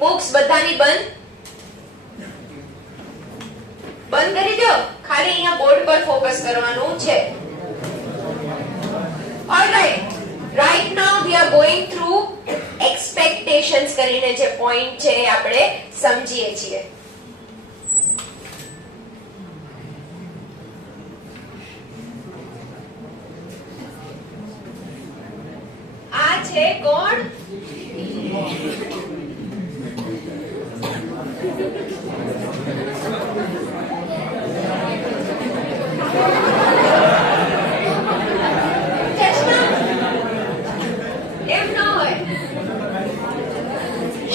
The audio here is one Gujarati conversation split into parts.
બુક્સ બધાની બંધ કરી દો. ખાલી અહીંયા બોર્ડ પર ફોકસ કરવાનું છે. Alright, right now we are going through expectations કરીને જે પોઈન્ટ છે એ આપણે સમજીએ છીએ. આ છે કોણ?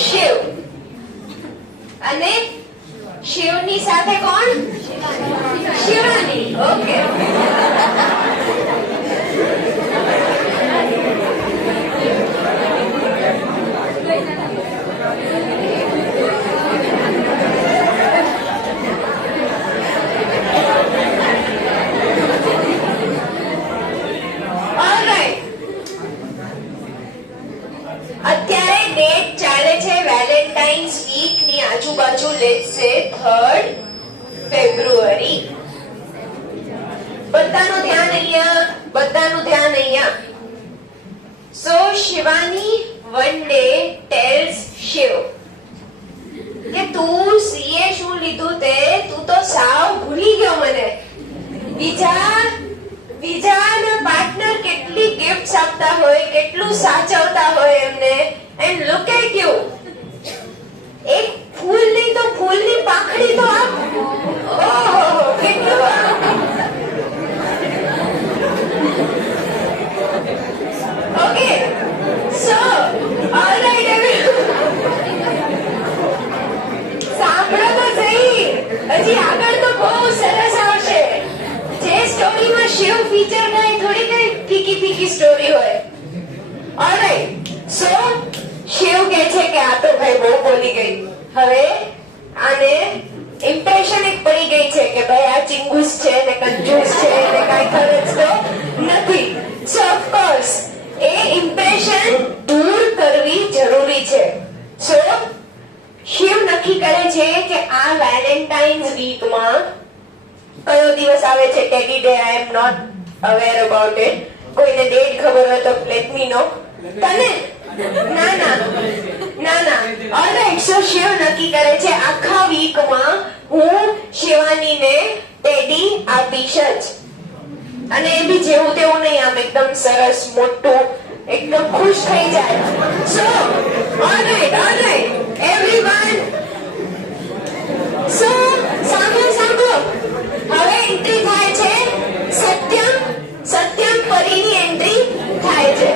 શિવ. અને શિવની સાથે કોણ? શિવાની. ઓકે. અત્યારે ડેટ ચાલે છે વેલેન્ટાઇન્સ વીક ની આજુબાજુ, લેટ્સ સે 3rd ફેબ્રુઆરી. બધાનું ધ્યાન અહીંયા. સો Shivani one day tells Shiv કે તું સીએ શું લીધું તે તું તો સાવ ભૂલી ગયો મને. બીજાના પાર્ટનર કેટલી ગિફ્ટ્સ આપતા હોય, કેટલું સાચવતા હોય એમને, એન્ડ લુક એટ યુ. એક ફૂલ નહીં તો ફૂલની પાંખડી તો આપ. ઓહો, કેટલું. ઓકે, સો ઓલરાઈટ સાંભળો તો સહી, હજી આગળ તો બહુ સરસ આવશે. જે સ્ટોરીમાં શિવ ફીચર થાય થોડી કઈ ફીકી સ્ટોરી હોય. ઓલરાઈટ, સો શિવ કહે છે કે આ તો ભાઈ બહુ બોલી ગઈ. હવે આને ઇમ્પ્રેશન એક પડી ગઈ છે કે ભાઈ આ ચિંગુસ છે ને કંજૂસ છે ને કાઈ ખર્ચ તો નથી. સો ઓફ કોર્સ એ ઇમ્પ્રેશન દૂર કરવી જરૂરી છે. સો શિવ નક્કી કરે છે કે આ વેલેન્ટાઇન્સ વીકમાં કયો દિવસ આવે છે. Teddy day, I am not aware about it. કોઈને ડેટ ખબર હોય તો લેટ મી નો. તને ના. ઓલરાઈટ, સો શિવ નક્કી કરે છે આખા વીકમાં હું શિવાનીને ટેડી આપીશ જ. અને એ બી જેવું તેવું નહીં, આમ એકદમ સરસ મોટું, એકદમ ખુશ થઈ જાય. સો ઓલરાઈટ એવરીવન, સો સાંભળો. હવે એન્ટ્રી થાય છે સત્યમ પરીની એન્ટ્રી થાય છે.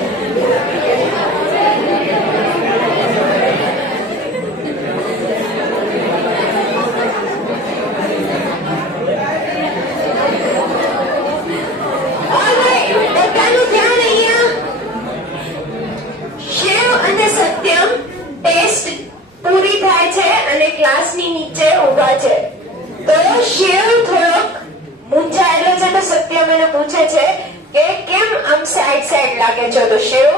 બધાનું ધ્યાન અહીંયા. શિવ અને સત્યમ ટેસ્ટ પૂરી થાય છે અને ક્લાસની નીચે ઊભા છે. તો શિવ થોડોક મૂંઝાયેલો છે તો સત્યમ એને પૂછે છે કે કેમ આમ સાઈડ લાગે છો. તો શિવ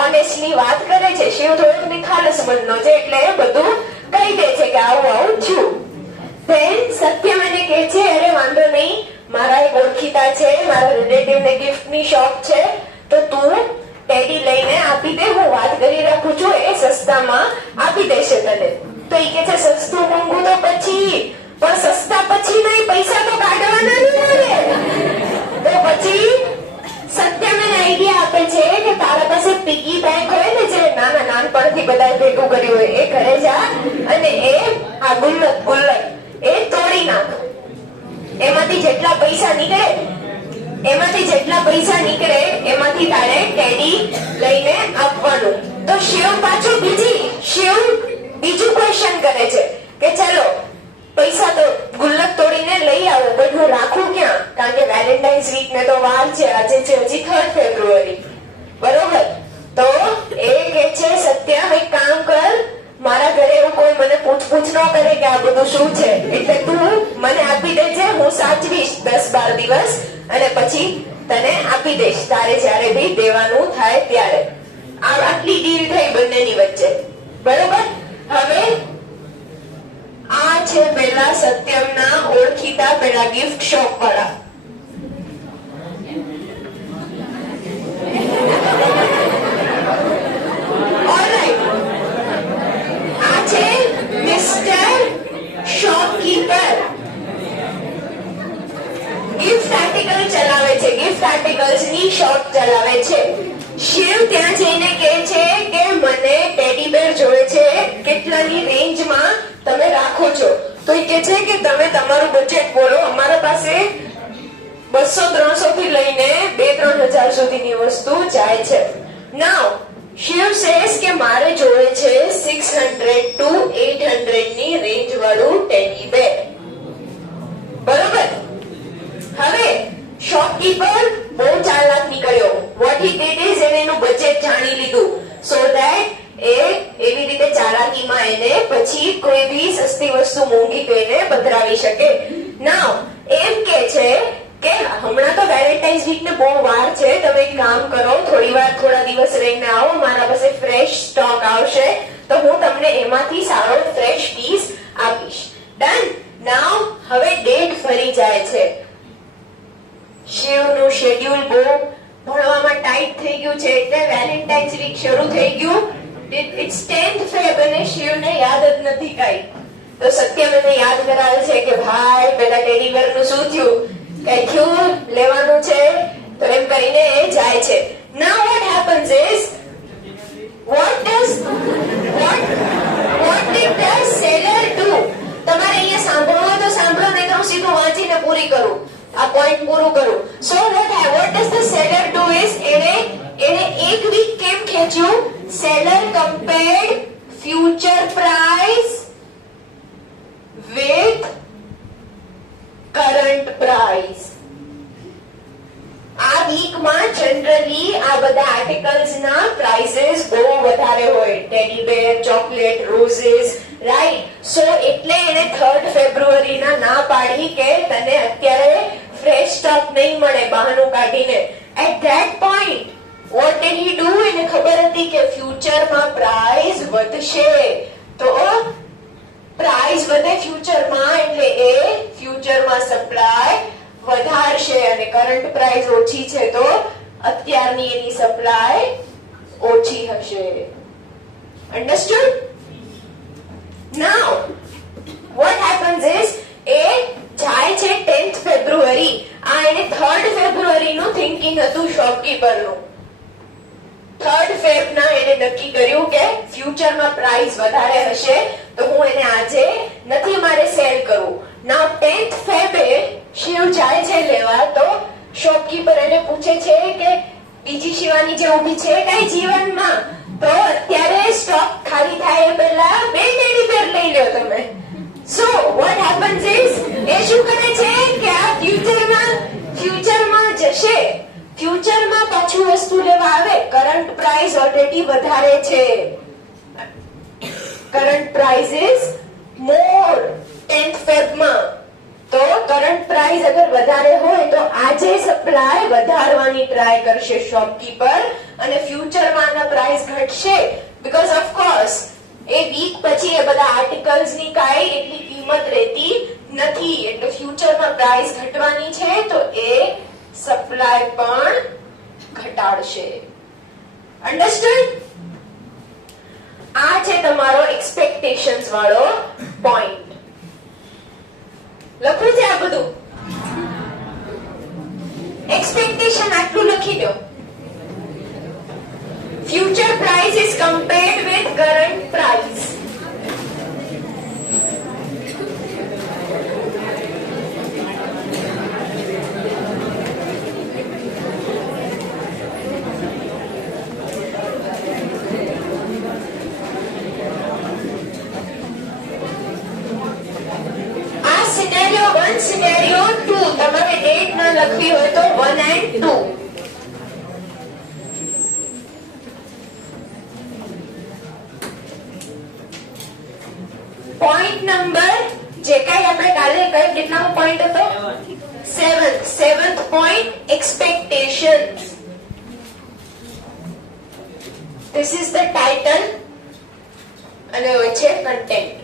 ઓનેસ્ટલી વાત કરે છે. શિવ થોડોક નિખાલસ મનનો છે એટલે એ બધું કહી દે છે કે આવું થયું. ધેન સત્યમ એને કહે છે અરે વાંધો નહીં, મારા એક ઓળખીતા છે, મારા રિલેટિવને ગિફ્ટની શોપ છે, તો તું ટેડી લઈને આપી દે, હું વાત કરી રાખું છું, એ સસ્તામાં આપી દેશે તને. તો એ કે છે સસ્તું મોંઘું તો પછી, પણ સસ્તા પછી નહીં, પૈસા તો કાઢવાના નહીં આવે. તો પછી સત્યમ એને આઈડિયા આપે છે કે તારા પાસે પિગી બેંક હોય ને, જે નાનપણથી બધા ભેગું કર્યું હોય, એ ઘરે જા અને એ આ ગુલ્લક એ તોડી નાખ. એમાંથી જેટલા પૈસા નીકળે એમાંથી તારે ટેડી લઈને આપવાનું. તો શિવ પાછું બીજું ક્વેશ્ચન કરે છે કે ચલો પૈસા તો ગુલ્લક તોડીને લઈ આવો, બટ હું રાખું ક્યાં? કારણ કે વેલેન્ટાઇન્સ વીક ને તો વાર છે, આજે છે હજી 3rd ફેબ્રુઆરી, બરોબર? તો એ કે છે સત્યમ એક કામ કર, મારા ઘરે એવું કોઈ મને પૂછ ન કરે કે આ બધું શું છે, એટલે તું મને આપી દેજે, હું સાચવીશ 10-12 દિવસ અને પછી તને આપી દઈશ તારે જ્યારે બી દેવાનું થાય ત્યારે. આટલી ડીલ થઈ બંનેની વચ્ચે, બરોબર? હવે પેલા સત્યમના ઓળખીતા પેલા ગિફ્ટ શોપ વાળા. ઓલરાઈટ, આ છે મિસ્ટર શોપકીપર. ગિફ્ટ આર્ટિકલ ચલાવે છે, ગિફ્ટ આર્ટિકલ્સ ની શોપ ચલાવે છે. શિવ ત્યાં જઈને કહે છે કે મને ટેડી બેર જોઈએ છે, કેટલાની રેન્જમાં તમે રાખો છો? તો એ કહે છે કે તમે તમારું બજેટ બોલો, અમારા પાસે 200-300 થી લઈને 2-3 હજાર સુધીની વસ્તુ જાય છે. નાઉ શિવ સેઝ કે મારે જોઈએ છે 600 to 800 ની રેન્જ વાળું ટેડી બેર. બરોબર? હવે શોપકીપર બહુ ચાલાક નીકળ્યો. વોટ હી ડીડ ઇઝ એને એનું બજેટ જાણી લીધું, સો ધેટ એ એવી રીતે ચાલાકીમાં એને પછી કોઈ બી સસ્તી વસ્તુ મોંઘી કહીને બદલાવી શકે. નાઉ એમ કે છે કે હમણાં તો વેલેન્ટાઇન્સ વીક ને બહુ વાર છે, તમે એક કામ કરો, થોડા દિવસ રહીને આવો, મારા પાસે ફ્રેશ સ્ટોક આવશે તો હું તમને એમાંથી સારો ફ્રેશ પીસ આપીશ. ડન. નાઉ હવે ડેટ ફરી જાય છે. શિવનું શેડ્યુલ બહુ ભણવામાં ટાઈટ થઈ ગયું છે એટલે વેલેન્ટાઇન્સ વીક શરૂ થઈ ગયું. ઇટ્સ 10th ફેબ અને શિવને યાદ જ નથી કાઈ. તો સત્યમ એને યાદ કરાવે છે કે ભાઈ પેલા ટેડી બેર નું શું થયું, કઈ થયું લેવાનું છે? તો એમ કરીને એ જાય છે. Now what happens is, what did the seller do? તમારે અહીંયા સાંભળવું હોય તો સાંભળો, નહીં તો હું સીધું વાંચીને પૂરી કરું, આ પોઈન્ટ પૂરું કરું. So what does the seller do is, એને એક વીક કેમ ખેંચ્યું? Seller compared future price with current price. આ વીકમાં જનરલી આ બધા આર્ટિકલ્સ ના પ્રાઇસીસ બહુ વધારે હોય, ટેડી બેર, ચોકલેટ, રોઝેસ, રાઈટ? સો એટલે એને 3rd ફેબ્રુઆરી ના પાડી કે તને અત્યારે ફ્રેશ સ્ટોક નહીં મળે, બહાનું કાઢીને. At that point what did he do? એને ખબર હતી કે ફ્યુચરમાં પ્રાઇસ વધશે, તો પ્રાઇસ વધે ફ્યુચરમાં એટલે એ ફ્યુચરમાં સપ્લાય વધારશે, અને કરંટ પ્રાઇસ ઓછી છે તો અત્યારની એની સપ્લાય ઓછી હશે. Understood? Now what happens is, એ જાય છે 10th ફેબ્રુઆરી. આ એને 3rd ફેબ્રુઆરી નું થિંકિંગ હતું શોપકીપરનું. 3rd ફેબ ના એને નક્કી કર્યું કે ફ્યુચરમાં પ્રાઇસ વધારે હશે તો હું એને આજે નથી મારે સેલ કરવું. નાઉ 10th ફેબે શિવ જાય છે લેવા, તો શોપકીપર એને પૂછે છે કે બીજી શિવાની જે ઊભી છે કઈ જીવનમાં, તો અત્યારે સ્ટોક ખાલી થાય એ પહેલા 2 ટેડી બેર લઈ લો તમે. સો what happens is, એ શું કરે છે કે આ ફ્યુચરમાં જશે, ફ્યુચરમાં પાછું વસ્તુ લેવા આવે. કરંટ પ્રાઇસ ઓલરેડી વધારે છે, current price is more 10th ફેબમાં. તો કરંટ પ્રાઇસ અગર વધારે હોય તો આજે સપ્લાય વધારવાની ટ્રાય કરશે શોપકીપર, અને ફ્યુચરમાં ના પ્રાઇસ ઘટશે, because of course a week પછી એ બધા આર્ટિકલ્સ ની કાઈ એટલી કિંમત રહેતી નથી, એટલે ફ્યુચરમાં પ્રાઇસ ઘટવાની છે તો એ સપ્લાય પણ ઘટાડશે. અન્ડરસ્ટુડ? આ છે તમારો એક્સપેક્ટેશન્સ વાળો પોઈન્ટ. લખું છે આ બધું? એક્સપેક્ટેશન આટલું લખી દો. Future price is compared with current price. Scenario 2, તમારે ડેટ ના લખવી હોય તો 1 and 2. પોઈન્ટ નંબર જે કઈ આપણે કાલે કેટલાનો પોઈન્ટ હતો? 7th point, expectations. This is the title અને હોય છે કન્ટેન્ટ.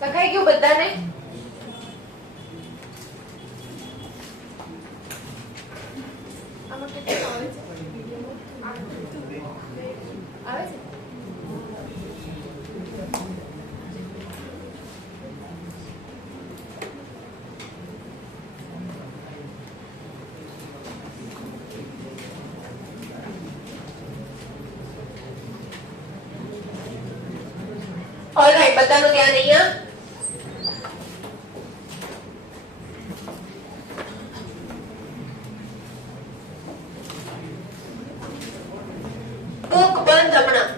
લખાઈ ગયું બધાને? આમાં કેટલું આવે છે? આવે છે? ઓલરાઈટ, બધાનું ધ્યાન અહીંયા. બુક બંધ હમણાં.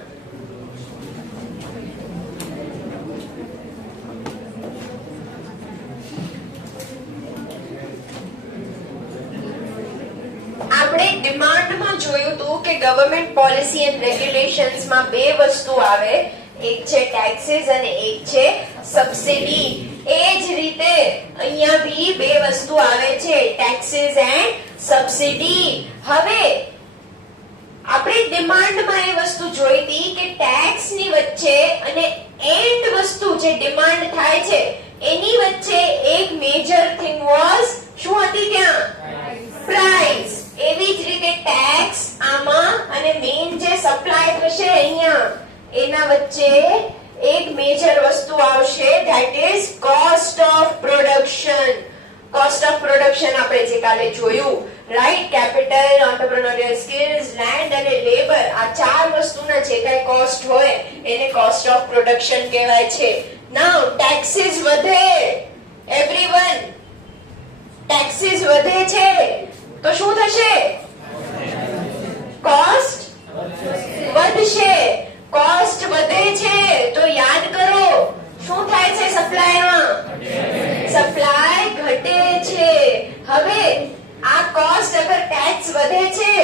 આપણે ડિમાન્ડમાં જોયું હતું કે ગવર્નમેન્ટ પોલિસી એન્ડ રેગ્યુલેશન્સ માં બે વસ્તુ આવે, એક છે ટેક્સીસ અને એક છે સબસિડી. એ જ રીતે અહીંયા બી બે વસ્તુ આવે છે, ટેક્સીસ એન્ડ સબસિડી. હવે આપણે ડિમાન્ડમાં એ વસ્તુ જોઈ હતી કે ટેક્સ ની વચ્ચે અને એન્ડ વસ્તુ જે ડિમાન્ડ થાય છે એની વચ્ચે એક મેજર થિંગ વોઝ શું હતી ત્યાં? પ્રાઇસ. એવી જ રીતે ટેક્સ આમાં અને મેઇન જે સપ્લાય થશે અહીંયા એના વચ્ચે એક મેજર વસ્તુ આવશે, that is cost of production. Cost of production આપણે જે કાલે જોયું, રાઈટ? કેપિટલ, એન્ટરપ્રેન્યોરિયલ સ્કિલ્સ, લેન્ડ અને લેબર, આ ચાર વસ્તુના જે કઈ કોસ્ટ હોય એને કોસ્ટ ઓફ પ્રોડક્શન કહેવાય છે. નાઉ ટેક્સીસ વધે, એવરીવન, ટેક્સીસ વધે છે તો શું થશે? કોસ્ટ વધશે. કોસ્ટ વધે છે તો યાદ કરો શું થાય છે? સપ્લાયમાં સપ્લાય ઘટે છે. હવે આ કોસ્ટ અગર ટેક્સ વધે છે,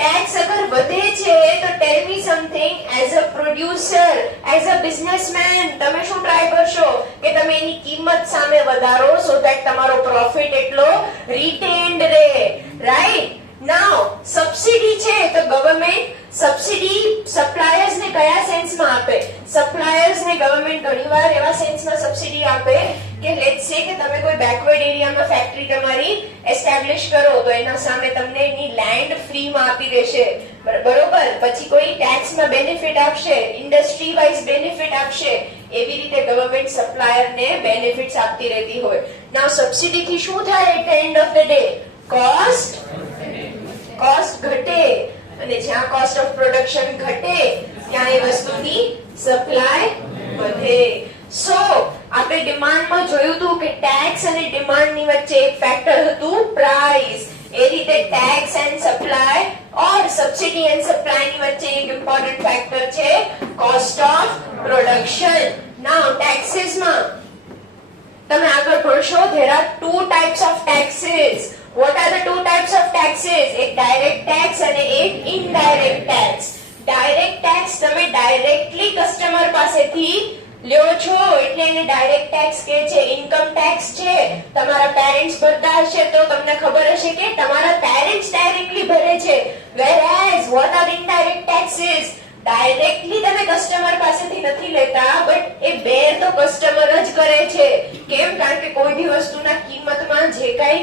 ટેક્સ અગર વધે છે તો tell me something, as a producer, as a businessman તમે શું ટ્રાય કરશો કે તમે એની કિંમત સામે વધારો સો ધેટ તમારો પ્રોફિટ એટલો રિટેન્ડ રહે, રાઈટ? નાઉ સબસિડી છે તો ગવર્નમેન્ટ સબસિડી સપ્લાયર્સ ને કયા સેન્સમાં આપે? સપ્લાયર્સ ને ગવર્નમેન્ટ ઘણીવાર એવા સેન્સમાં સબસિડી આપે કે લેટ્સ સે કે તમે કોઈ બેકવર્ડ એરિયામાં ફેક્ટરી તમારી એસ્ટાબ્લિશ કરો તો એના સામે તમને એની લેન્ડ ફ્રીમાં આપી દેશે, બરોબર? પછી કોઈ ટેક્સમાં બેનિફિટ આપશે, ઇન્ડસ્ટ્રી વાઇઝ બેનિફિટ આપશે. એવી રીતે ગવર્નમેન્ટ સપ્લાયર ને બેનિફિટ્સ આપતી રહેતી હોય. નાઉ સબસિડી થી શું થાય? At the end of the day cost ઘટે, અને જ્યાં કોસ્ટ ઓફ પ્રોડક્શન ઘટે ત્યાં એ વસ્તુની સપ્લાય વધે. સો આપણે ડિમાન્ડમાં જોયું હતું કે ટેક્સ અને ડિમાન્ડની વચ્ચે એક ફેક્ટર હતું પ્રાઇસ. એ રીતે tax and supply or subsidy and supply ની વચ્ચે એક ઇમ્પોર્ટન્ટ ફેક્ટર છે cost of production. Now taxes માં તમે આગળ ભણશો, there are two types of taxes. What are the two types of taxes? એક direct tax અને એક indirect tax. Direct tax તમે ડાયરેક્ટલી કસ્ટમર પાસેથી લ્યો છો એટલે એને ડાયરેક્ટ ટેક્સ કહે છે. ઇન્કમ ટેક્સ છે, તમારા પેરેન્ટ્સ ભરતા હશે તો તમને ખબર હશે કે તમારા પેરેન્ટ્સ ડાયરેક્ટલી ભરે છે. whereas what are indirect taxes? Directly તમે કસ્ટમર પાસેથી નથી લેતા, બટ એ બેર તો કસ્ટમર જ કરે છે. કેમ? કારણ કે કોઈ બી વસ્તુના કિંમતમાં જે કઈ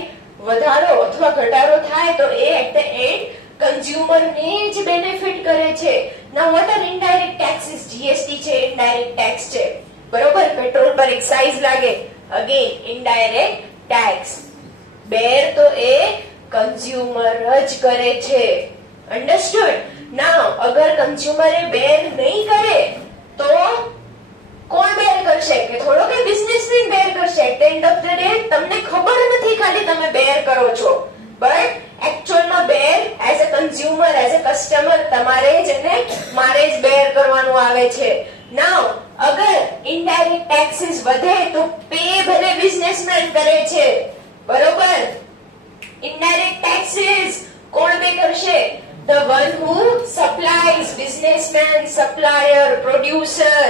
વધારો અથવા ઘટાડો થાય તો એ at the end consumer consumer ને જ બેનિફિટ કરે છે. Now what are indirect taxes? GST છે, ઇનડાયરેક્ટ ટેક્સ છે, બરોબર. પેટ્રોલ પર એક્સાઇઝ લાગે, અગેન ઇનડાયરેક્ટ ટેક્સ. બેર તો એ કન્ઝ્યુમર જ કરે છે. અન્ડરસ્ટુડ? નાઉ અગર કન્ઝ્યુમર એ બેર નહીં કરે તો કોણ બેર કરશે? કે થોડો કે બિઝનેસમેન બેર કરશે. At the end of the day તમને ખબર નથી ખાલી તમે બેર કરો છો, બટ એકચ્યુઅલમાં bear as a consumer, as a customer તમારે જ અને મારે જ બેર કરવાનું આવે છે. નાઉ અગર ઇનડાયરેક્ટ ટેક્સીસ વધે તો પે ભલે બિઝનેસમેન કરે છે, બરોબર. ઇનડાયરેક્ટ ટેક્સીસ કોણ પે કરશે? The one who supplies, businessman, supplier, producer,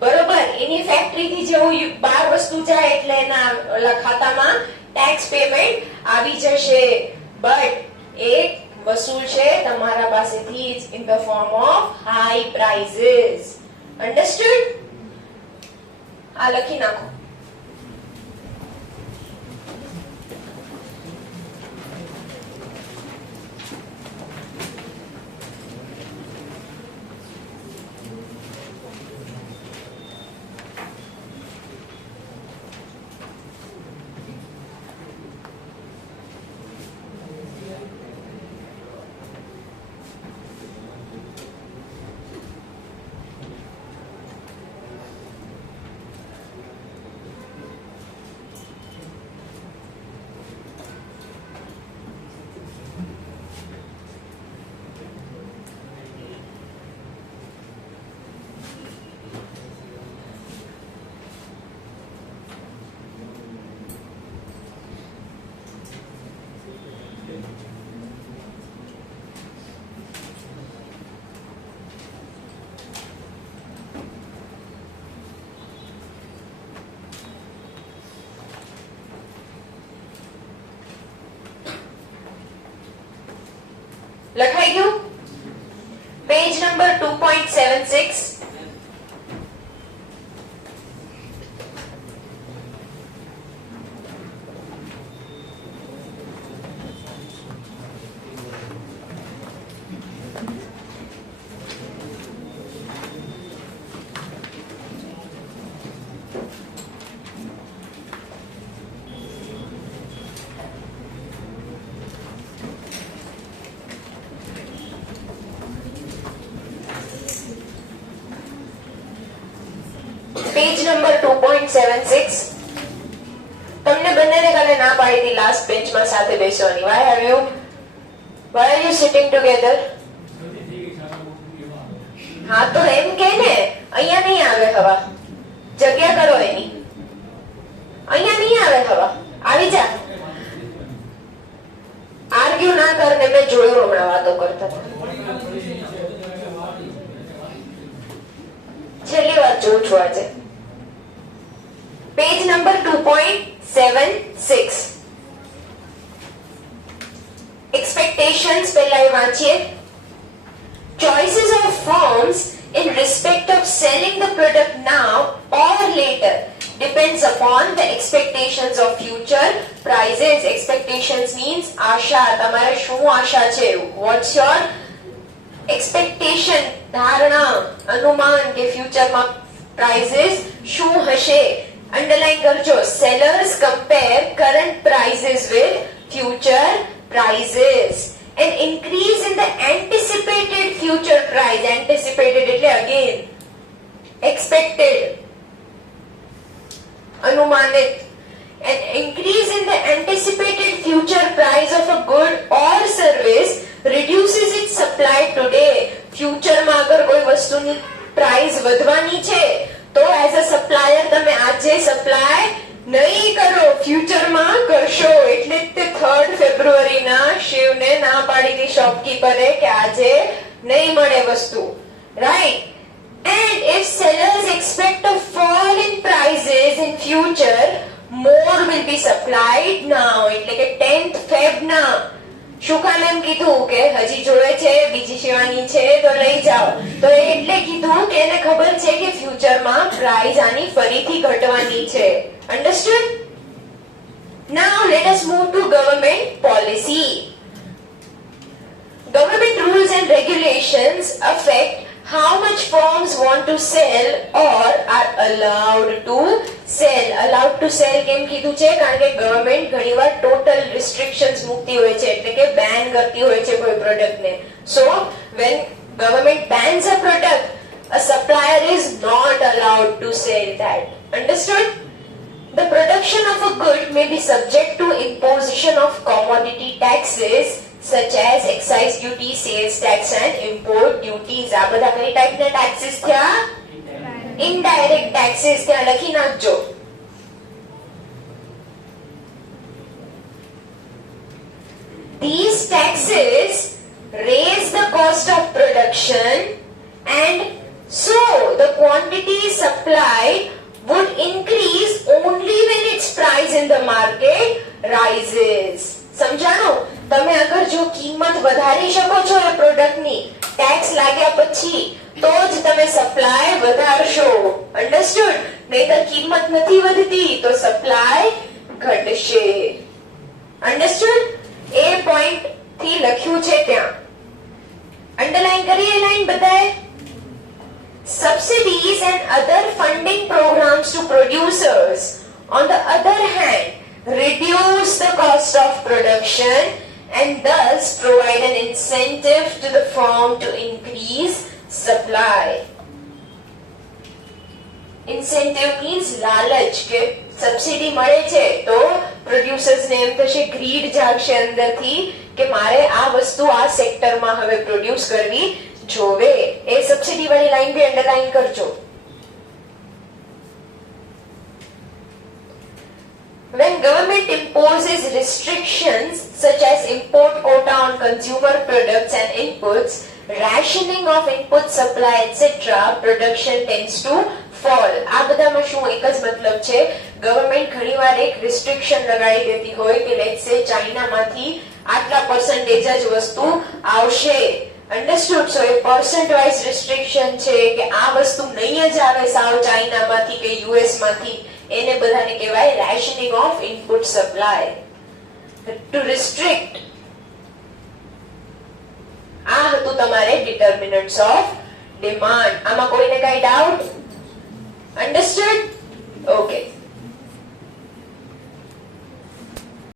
બરોબર. એની ફેક્ટરીથી જેવું બાર વસ્તુ જાય એટલે એના ઓલા ખાતામાં ટેક્સ પેમેન્ટ આવી જશે. બટ એ વસૂલ છે તમારા પાસેથી જ in the form of high prices. Understood? આ લખી નાખો. લખાઈ ગયું? Page number 2.76. Page number 2.76. તમને બંનેને કાલે ના પાડી હતી લાસ્ટ બેન્ચમાં સાથે બેસવાની. why are you sitting together? હા તો એમ કે ને અહીંયા નહીં આવે હવા, જગ્યા કરો એની. અહીંયા નહીં આવે હવા, આવી જા. આર્ગ્યુ ના કર ને મેં જોયું હમણાં વાતો કરતા. છેલ્લી વાત જોઉં છું આજે. Page number 2.76. એક્સપેક્ટેશન્સ પહેલા એ વાંચીએ. Choices of firms in respect of selling the product now or later depends upon the expectations of future prices. Expectations means આશા. તમારે શું આશા છે? What's your expectation? ધારણા, અનુમાન કે ફ્યુચરમાં પ્રાઇસીસ શું હશે? અંડરલાઈન કરજો. Sellers compare current prices with future prices. An increase in the anticipated future price. Anticipated એટલે again expected, anumanit. An increase in the anticipated future price of a good or service reduces its supply today. Future માં અગર કોઈ વસ્તુની પ્રાઇસ વધવાની છે તો એઝ અ સપ્લાયર તમે આજે સપ્લાય નહીં કરો, ફ્યુચરમાં કરશો. એટલે તે 3rd ફેબ્રુઆરી ના શિવને ના પાડી હતી શોપકીપરે કે આજે નહીં મળે વસ્તુ, right? And if sellers expect a fall in prices in future, more will be supplied now. એટલે કે 10th Feb ના શું કામ એમ કીધું કે હજી જોવે છે, બીજી શિવાની છે તો લઈ જાઓ. તો એટલે કીધું કે એને ખબર છે કે ફ્યુચરમાં પ્રાઇસ આની ફરીથી ઘટવાની છે. Understood? Now let us move to government policy. government rules and regulations affect how much firms want to sell or are allowed to sell. Allowed to sell કેમ કીધું છે કારણ કે ગવર્મેન્ટ ઘણીવાર ટોટલ રિસ્ટ્રિક્શન્સ મૂકતી હોય છે એટલે કે બેન કરતી હોય છે કોઈ પ્રોડક્ટને. So when government bans a product, a supplier is not allowed to sell that. Understood? The production of a good may be subject to imposition of commodity taxes such as excise duty, sales tax and import duties. આ બધા કઈ ટાઈપના taxes થયા? Indirect taxes ત્યાં લખી નાખજો. These taxes raise the cost of production and so the quantity supplied would increase only when its price in the market rises. સમજાણું? તમે અગર જો કિંમત વધારી શકો છો એ પ્રોડક્ટની ટેક્સ लाग्या પછી તો જ તમે સપ્લાય વધારશો. અન્ડરસ્ટુડ? નહીતર કિંમત નથી વધતી તો સપ્લાય ઘટશે. અન્ડરસ્ટુડ? એ પોઈન્ટ થી લખ્યું છે ત્યાં. અંડરલાઈન કરીએ લાઈન બધાએ. Subsidies and other funding programs to producers, on the other hand, reduce the cost of production and thus provide an incentive to the firm to increase supply. Incentive means લાલચ કે સબસિડી મળે છે તો પ્રોડ્યુસર્સ ને એમ થશે, ગ્રીડ જાગશે અંદરથી કે મારે આ વસ્તુ આ સેક્ટરમાં હવે પ્રોડ્યુસ કરવી જોવે. એ સબસિડી વાળી લાઈન બી અંડરલાઈન કરજો. When government imposes restrictions such as import quota on consumer products and inputs, rationing of input supply etc., production tends to fall. આ બધામાં શું એક જ મતલબ છે, ગવર્મેન્ટ ઘણીવાર એક રિસ્ટ્રિક્શન લગાડી દેતી હોય કે લેટ્સ સે ચાઇનામાંથી આટલા પર્સન્ટેજ જ વસ્તુ આવશે. અંડરસ્ટુડ? સો એ પર્સન્ટ વાઇઝ રિસ્ટ્રિક્શન છે કે આ વસ્તુ નહીં જ આવે સાવ ચાઇનામાંથી કે યુએસ માંથી, એને બધાને કહેવાય rationing of input supply. To restrict. આ હતું તમારે determinants of demand. આમાં કોઈને કઈ ડાઉટ? Understood? Okay.